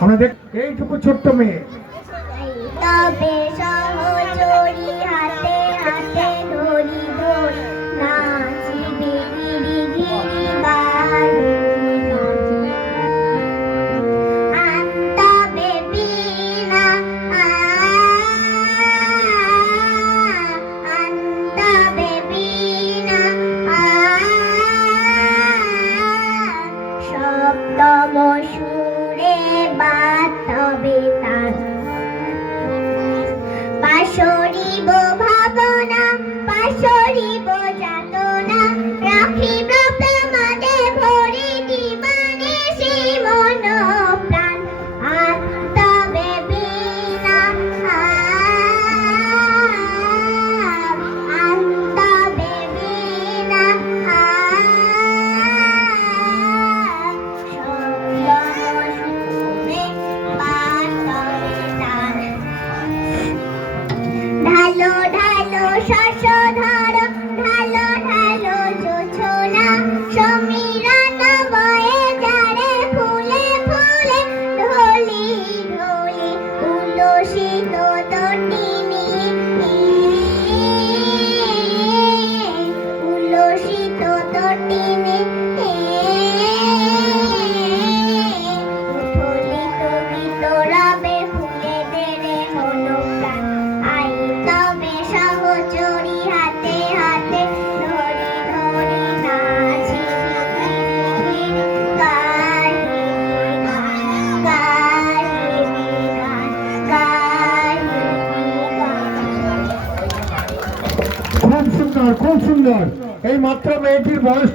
আমরা দেখ এইটুকু ছোট্ট মেয়ে তবে সহচরী হাতে হাতে ধরি ধরি নাচিবে গিরি গিরি বালু আনতবে বীণা আনতবে বীণা সপ্তম সুরে বাঁধবে তান পাশরিব ভাবনা পাশরিব যাতনা রাখিব প্রেমে ভরি দিবানে সেই মন প্রাণ আনতবে বীণা আনতবে বীণা ঢালো ঢালো শশধর ঢালো ঢালো জোছনা সমীরণ বয়ে যারে ফুলে ফুলে ঢলি ঢলি উল্লসিত তটিনী উল্লসিত তটিনী উথলিত গীত রবে ফুলে দেরে হলো প্রাণ সহচরী হাতে হাতে ধরি ধরি নাচি খুব সুন্দর এই মাত্র মেয়েটির বয়স